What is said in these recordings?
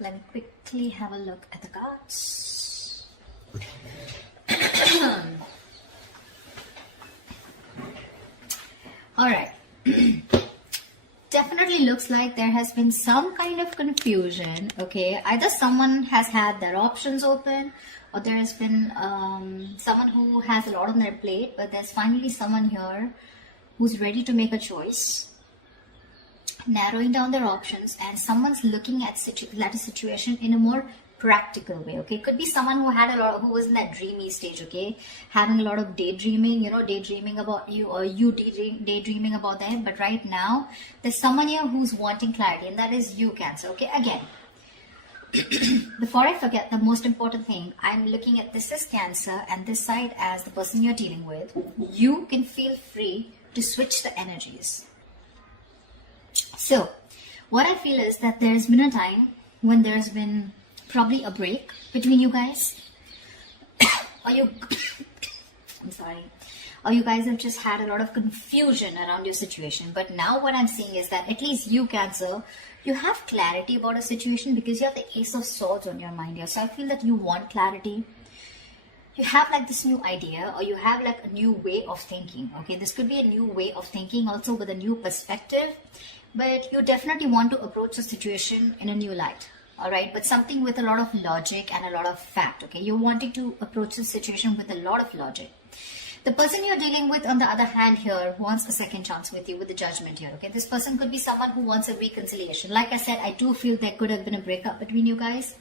let me quickly have a look at the cards. All right. Definitely looks like there has been some kind of confusion, okay? Either someone has had their options open, or there has been someone who has a lot on their plate, but there's finally someone here who's ready to make a choice, narrowing down their options, and someone's looking at a situation in a more practical way, okay? Could be someone who had who was in that dreamy stage, okay? Having a lot of daydreaming, daydreaming about you, or you daydreaming about them. But right now, there's someone here who's wanting clarity, and that is you, Cancer, okay? Again, before I forget, the most important thing, I'm looking at this as Cancer and this side as the person you're dealing with. You can feel free to switch the energies. So, what I feel is that there's been a time when there's been probably a break between you guys, or you or you guys have just had a lot of confusion around your situation. But now what I'm seeing is that at least you, Cancer, you have clarity about a situation because you have the Ace of Swords on your mind here. So I feel that you want clarity. You have like this new idea, or you have like a new way of thinking, okay? This could be a new way of thinking also with a new perspective, but you definitely want to approach the situation in a new light. All right, but something with a lot of logic and a lot of fact, okay? You're wanting to approach the situation with a lot of logic. The person you're dealing with, on the other hand here, wants a second chance with you with the Judgment here, okay? This person could be someone who wants a reconciliation. Like I said, I do feel there could have been a breakup between you guys.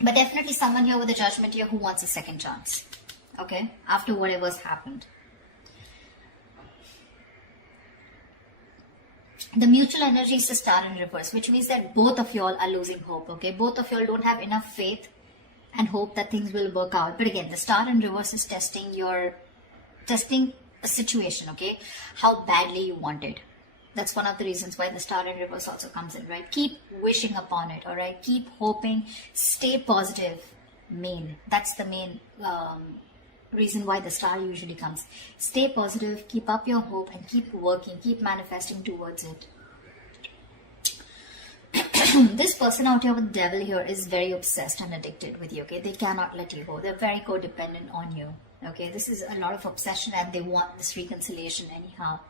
But definitely someone here with the Judgment here who wants a second chance, okay? After whatever's happened. The mutual energy is the Star in reverse, which means that both of y'all are losing hope, okay? Both of y'all don't have enough faith and hope that things will work out. But again, the Star in reverse is testing a situation, okay? How badly you want it. That's one of the reasons why the Star in reverse also comes in, right? Keep wishing upon it, all right? Keep hoping, stay positive. That's the main reason why the Star usually comes. Stay positive, keep up your hope, and keep working, keep manifesting towards it. This person out here with the Devil here is very obsessed and addicted with you, okay? They cannot let you go. They're very codependent on you, okay? This is a lot of obsession, and they want this reconciliation anyhow.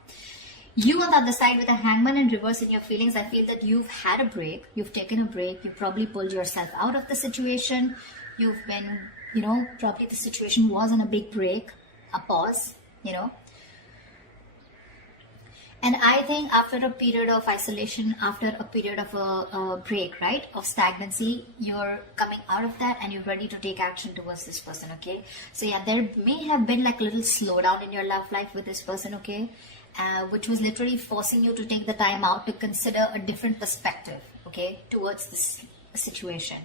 You on the other side with a Hangman in reverse in your feelings, I feel that you've had a break. You've taken a break. You've probably pulled yourself out of the situation. You've been, probably the situation was on a big break, a pause, And I think after a period of isolation, after a period of a break, right, of stagnancy, you're coming out of that and you're ready to take action towards this person, okay? So yeah, there may have been like a little slowdown in your love life with this person, okay? Which was literally forcing you to take the time out to consider a different perspective, okay, towards this situation.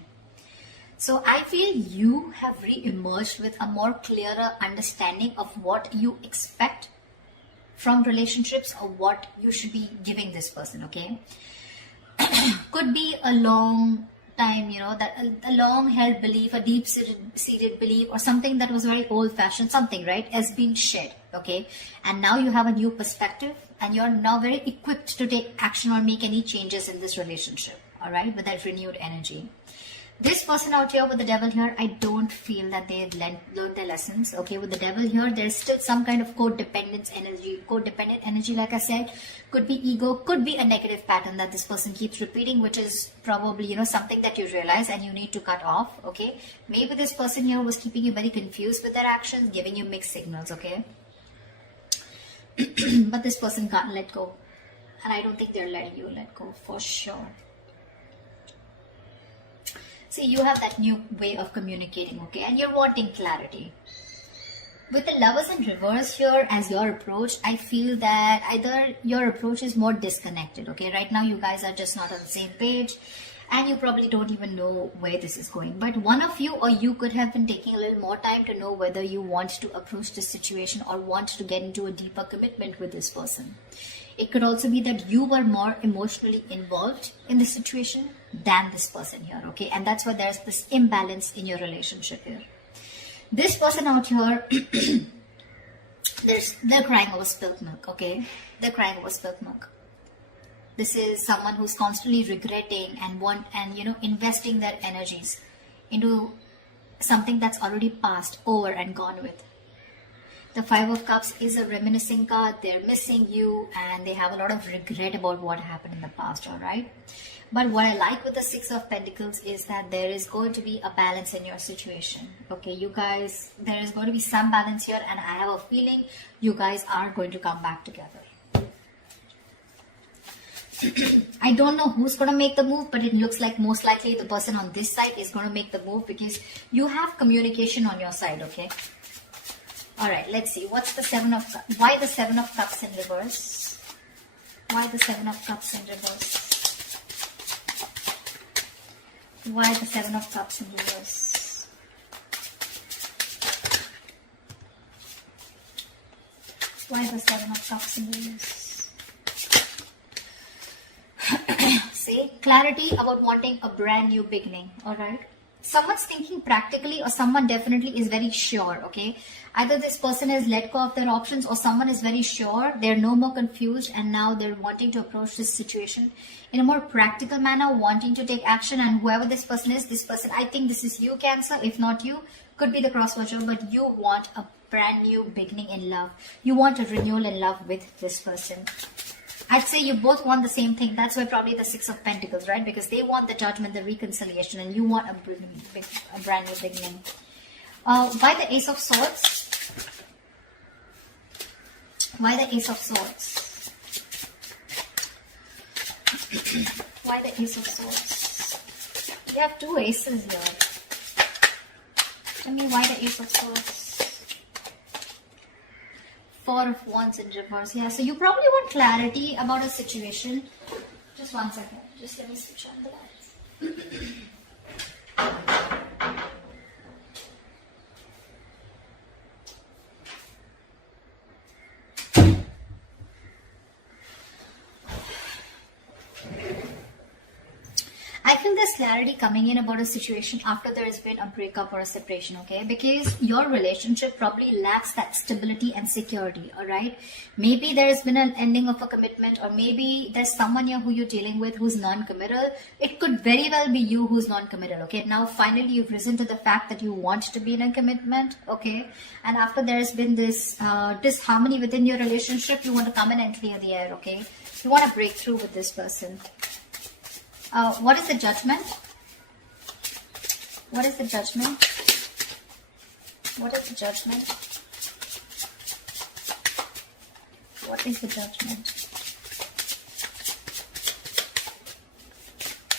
So I feel you have re-emerged with a more clearer understanding of what you expect from relationships, or what you should be giving this person, okay? Could be a long time, that a long held belief, a deep seated belief, or something that was very old fashioned, something, right, has been shed, okay? And now you have a new perspective, and you're now very equipped to take action or make any changes in this relationship, all right, with that renewed energy. This person out here with the Devil here, I don't feel that they learned their lessons, okay? With the Devil here, there's still some kind of codependent energy, like I said. Could be ego, could be a negative pattern that this person keeps repeating, which is probably, something that you realize and you need to cut off, okay? Maybe this person here was keeping you very confused with their actions, giving you mixed signals, okay? But this person can't let go. And I don't think they're letting you let go for sure. See, you have that new way of communicating, okay? And you're wanting clarity. With the Lovers in reverse here as your approach, I feel that either your approach is more disconnected, okay? Right now, you guys are just not on the same page, and you probably don't even know where this is going. But one of you or you could have been taking a little more time to know whether you want to approach this situation or want to get into a deeper commitment with this person. It could also be that you were more emotionally involved in the situation than this person here, okay? And that's why there's this imbalance in your relationship here. This person out here, they're crying over spilt milk, okay? They're crying over spilt milk. This is someone who's constantly regretting and investing their energies into something that's already passed over and gone with. The Five of Cups is a reminiscing card. They're missing you and they have a lot of regret about what happened in the past, all right? But what I like with the Six of Pentacles is that there is going to be a balance in your situation. Okay, you guys, there is going to be some balance here, and I have a feeling you guys are going to come back together. I don't know who's going to make the move, but it looks like most likely the person on this side is going to make the move because you have communication on your side, okay? Alright, let's see. What's the Seven of Cups? Why the Seven of Cups in reverse? Why the Seven of Cups in reverse? Why the Seven of Cups in reverse? Why the Seven of Cups in reverse? See, clarity about wanting a brand new beginning, alright? Someone's thinking practically or someone definitely is very sure, okay? Either this person has let go of their options or someone is very sure, they're no more confused and now they're wanting to approach this situation in a more practical manner, wanting to take action. And whoever this person is, this person, I think this is you, Cancer. If not you, could be the cross watcher, but you want a brand new beginning in love. You want a renewal in love with this person. I'd say you both want the same thing. That's why probably the Six of Pentacles, right? Because they want the judgment, the reconciliation, and you want a brand new beginning. Why the Ace of Swords? Why the Ace of Swords? Why the Ace of Swords? You have two aces here. Tell me why the Ace of Swords? Four of Wands in reverse. Yeah, so you probably want clarity about a situation. Just one second. Just let me switch on the lights. I feel there's clarity coming in about a situation after there has been a breakup or a separation, okay? Because your relationship probably lacks that stability and security, all right? Maybe there has been an ending of a commitment, or maybe there's someone here who you're dealing with who's non-committal. It could very well be you who's non-committal, okay? Now, finally, you've risen to the fact that you want to be in a commitment, okay? And after there's been this disharmony within your relationship, you want to come in and clear the air, okay? You want to break through with this person. What is the Judgment? What is the Judgment? What is the Judgment? What is the Judgment?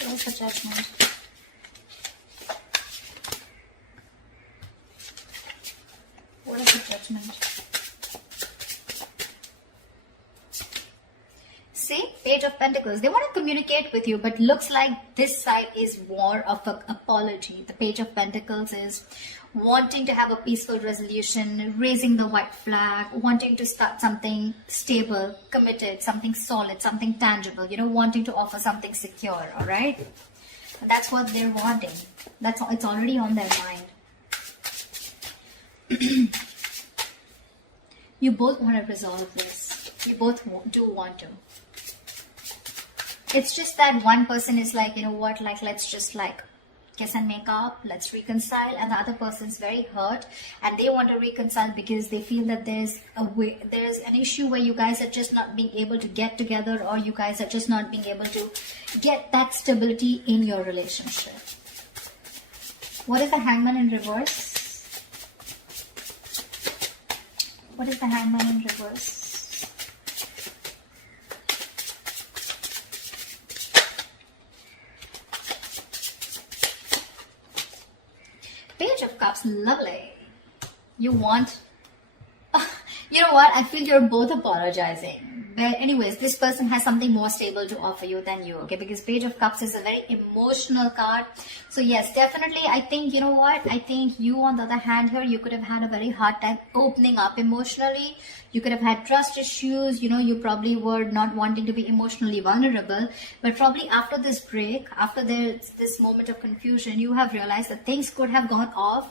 What is the Judgment? What is the Judgment? See, Page of Pentacles. They want to communicate with you, but looks like this side is more of an apology. The Page of Pentacles is wanting to have a peaceful resolution, raising the white flag, wanting to start something stable, committed, something solid, something tangible, wanting to offer something secure, all right? That's what they're wanting. It's already on their mind. You both want to resolve this. You both do want to. It's just that one person is like, let's just kiss and make up, let's reconcile, and the other person's very hurt and they want to reconcile because they feel that there's an issue where you guys are just not being able to get together, or you guys are just not being able to get that stability in your relationship. What is the Hangman in reverse? What is the Hangman in reverse? Page of Cups, lovely. You want... you know what? I feel you're both apologizing. But anyways, this person has something more stable to offer you than you, okay? Because Page of Cups is a very emotional card. So yes, definitely, I think, I think you, on the other hand here, you could have had a very hard time opening up emotionally. You could have had trust issues, you probably were not wanting to be emotionally vulnerable. But probably after this break, after this moment of confusion, you have realized that things could have gone off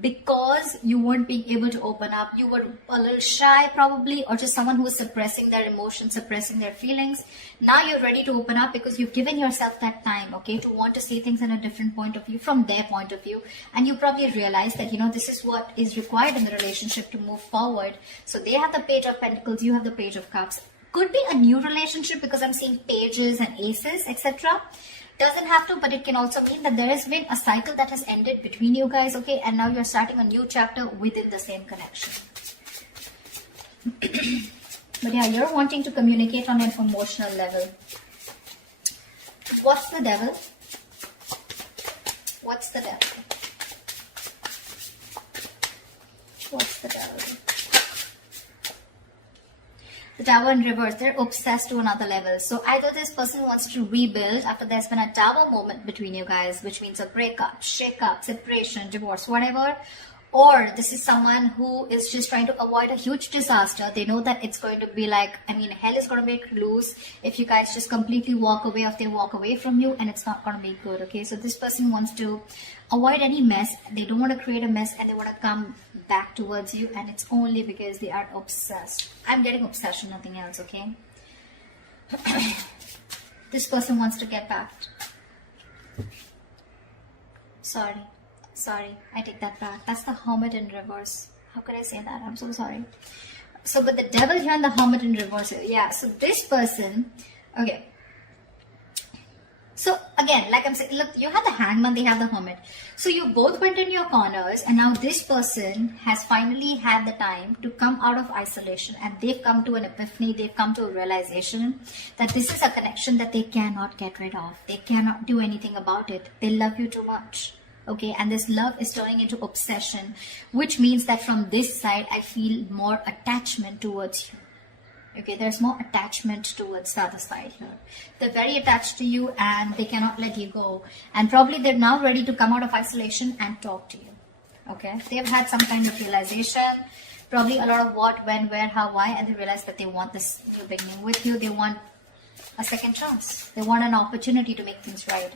because you weren't being able to open up. You were a little shy probably, or just someone who was suppressing their emotions emotions, suppressing their feelings. Now you're ready to open up because you've given yourself that time, okay, to want to see things in a different point of view, from their point of view. And you probably realize that, this is what is required in the relationship to move forward. So they have the Page of Pentacles, you have the Page of Cups. Could be a new relationship because I'm seeing pages and aces, etc. Doesn't have to, but it can also mean that there has been a cycle that has ended between you guys, okay, and now you're starting a new chapter within the same connection. But yeah, you're wanting to communicate on an emotional level. What's the Devil? What's the Devil? What's the Devil? The Tower in reverse, they're obsessed to another level. So either this person wants to rebuild after there's been a Tower moment between you guys, which means a breakup, shake-up, separation, divorce, whatever. Or this is someone who is just trying to avoid a huge disaster. They know that it's going to be like, hell is going to break loose if you guys just completely walk away, if they walk away from you, and it's not going to be good, okay? So this person wants to avoid any mess. They don't want to create a mess, and they want to come back towards you, and it's only because they are obsessed. I'm getting obsession, nothing else, okay? This person wants to get back. Sorry, I take that back. That's the Hermit in reverse. How could I say that? I'm so sorry. So, but the Devil here and the Hermit in reverse. Yeah, so this person, okay. So again, like I'm saying, look, you have the Hangman, they have the Hermit. So you both went in your corners, and now this person has finally had the time to come out of isolation, and they've come to an epiphany, they've come to a realization that this is a connection that they cannot get rid of. They cannot do anything about it. They love you too much. Okay, and this love is turning into obsession, which means that from this side, I feel more attachment towards you. Okay, there's more attachment towards the other side here. They're very attached to you and they cannot let you go. And probably they're now ready to come out of isolation and talk to you. Okay, they've had some kind of realization, probably a lot of what, when, where, how, why, and they realize that they want this new beginning with you. They want a second chance. They want an opportunity to make things right.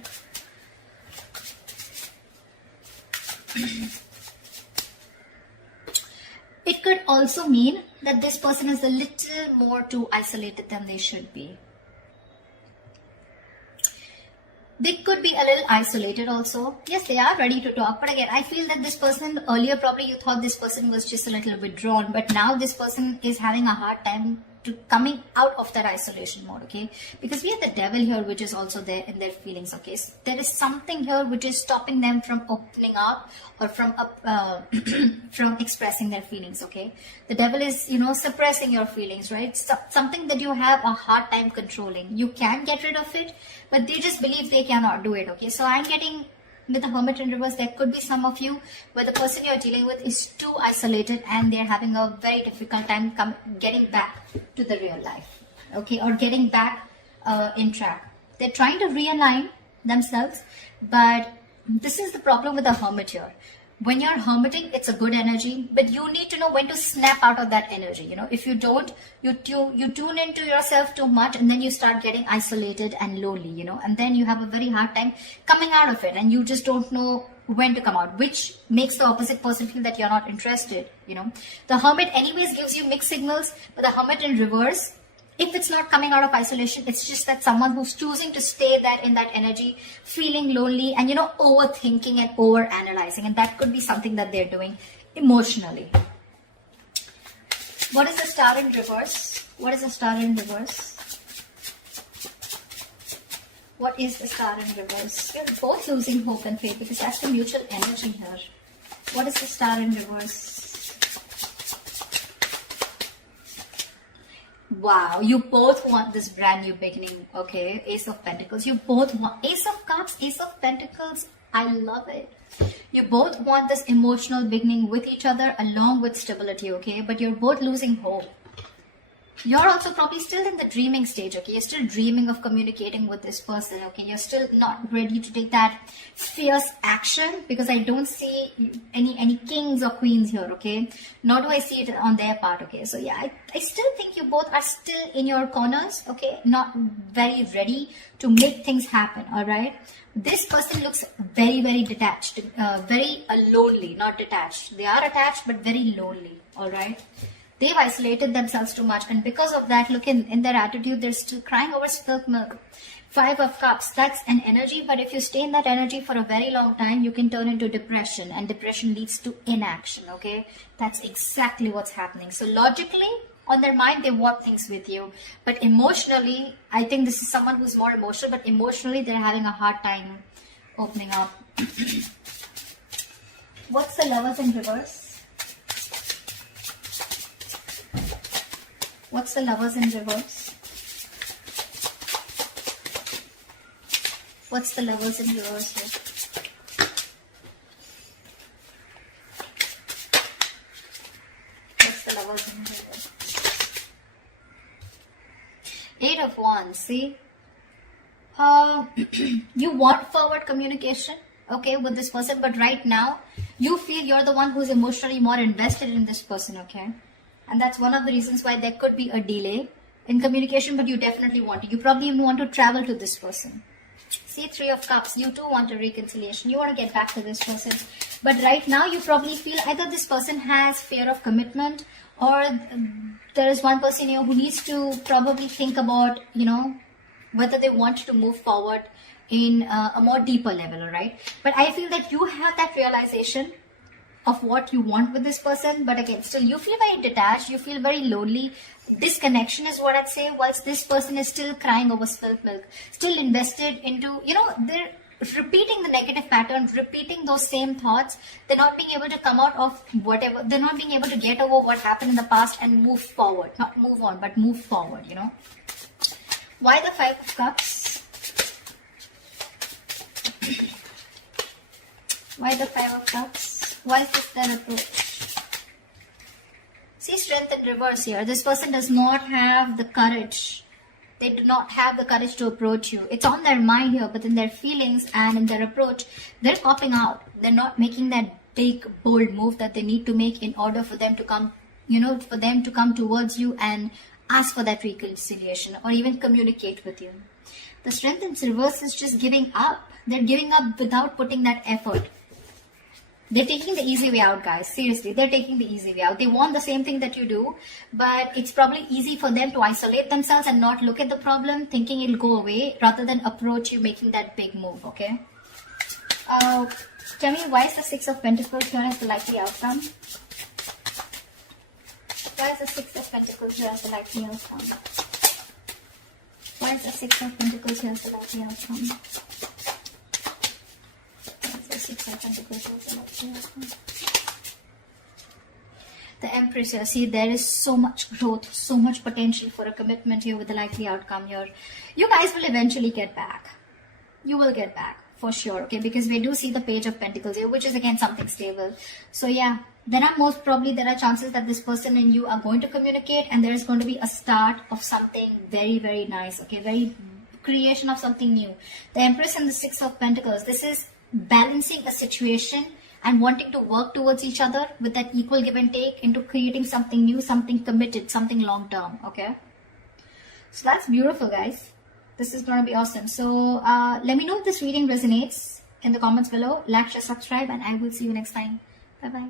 It could also mean that this person is a little more too isolated than they should be. They could be a little isolated also. Yes, they are ready to talk. But again, I feel that this person, earlier probably you thought this person was just a little withdrawn. But now this person is having a hard time to coming out of that isolation mode, okay? Because we have the Devil here, which is also there in their feelings, okay? So there is something here which is stopping them from opening up or from from expressing their feelings, okay? The Devil is, suppressing your feelings, right? Something that you have a hard time controlling. You can get rid of it, but they just believe they cannot do it, okay? So I'm getting, with the Hermit in reverse, there could be some of you where the person you're dealing with is too isolated and they're having a very difficult time getting back to the real life, okay, or getting back in track. They're trying to realign themselves, but this is the problem with the Hermit here. When you're hermiting, it's a good energy, but you need to know when to snap out of that energy. If you don't, you tune into yourself too much, and then you start getting isolated and lonely, and then you have a very hard time coming out of it, and you just don't know when to come out, which makes the opposite person feel that you're not interested. The Hermit anyways gives you mixed signals, but the Hermit in reverse, if it's not coming out of isolation, it's just that someone who's choosing to stay there in that energy, feeling lonely and, overthinking and over-analyzing. And that could be something that they're doing emotionally. What is the Star in reverse? What is the Star in reverse? What is the Star in reverse? You're both losing hope and faith because that's the mutual energy here. What is the Star in reverse? Wow, you both want this brand new beginning, okay? Ace of Pentacles. You both want Ace of Cups, Ace of Pentacles. I love it. You both want this emotional beginning with each other along with stability, okay? But you're both losing hope. You're also probably still in the dreaming stage, okay? You're still dreaming of communicating with this person, okay? You're still not ready to take that fierce action because I don't see any kings or queens here, okay? Nor do I see it on their part, okay? So yeah, I still think you both are still in your corners, okay? Not very ready to make things happen, all right? This person looks very, very detached, very lonely, not detached. They are attached, but very lonely, all right? They've isolated themselves too much, and because of that, look in their attitude, they're still crying over spilled milk. 5 of Cups, that's an energy, but if you stay in that energy for a very long time, you can turn into depression, and depression leads to inaction, okay? That's exactly what's happening. So logically, on their mind, they want things with you, but emotionally, I think this is someone who's more emotional, but emotionally, they're having a hard time opening up. What's the Lovers in reverse? What's the Lovers in reverse? What's the Lovers in reverse here? What's the Lovers in reverse? 8 of Wands, see? You want forward communication, okay, with this person, but right now, you feel you're the one who's emotionally more invested in this person, okay? And that's one of the reasons why there could be a delay in communication, but you definitely want it. You probably even want to travel to this person. See, 3 of Cups, you too want a reconciliation. You want to get back to this person. But right now, you probably feel either this person has fear of commitment, or there is one person here who needs to probably think about, you know, whether they want to move forward in a more deeper level, all right? But I feel that you have that realization of what you want with this person, but again, still you feel very detached, you feel very lonely. Disconnection is what I'd say, whilst this person is still crying over spilled milk, still invested into, you know, they're repeating the negative pattern, repeating those same thoughts. They're not being able to come out of whatever, they're not being able to get over what happened in the past and move forward. Not move on, but move forward, you know. Why the 5 of Cups? Why the 5 of Cups? Why is this their approach? See, Strength in reverse here. This person does not have the courage. They do not have the courage to approach you. It's on their mind here, but in their feelings and in their approach, they're popping out. They're not making that big, bold move that they need to make in order for them to come, you know, for them to come towards you and ask for that reconciliation or even communicate with you. The Strength in reverse is just giving up. They're giving up without putting that effort. They're taking the easy way out, guys. Seriously, they're taking the easy way out. They want the same thing that you do, but it's probably easy for them to isolate themselves and not look at the problem, thinking it'll go away, rather than approach you making that big move, okay? Tell me, why is the 6 of Pentacles here as the likely outcome? Why is the 6 of Pentacles here as the likely outcome? Why is the 6 of Pentacles here as the likely outcome? The Empress here. See, there is so much growth, so much potential for a commitment here with the likely outcome here. You guys will eventually get back. You will get back for sure, okay? Because we do see the Page of Pentacles here, which is again something stable. So yeah, there are chances that this person and you are going to communicate, and there is going to be a start of something very, very nice, okay? Very creation of something new. The Empress and the 6 of Pentacles. This is balancing a situation and wanting to work towards each other with that equal give and take into creating something new, something committed, something long term, okay? So that's beautiful, guys. This is going to be awesome. So let me know if this reading resonates in the comments below. Like, share, subscribe, and I will see you next time. Bye-bye.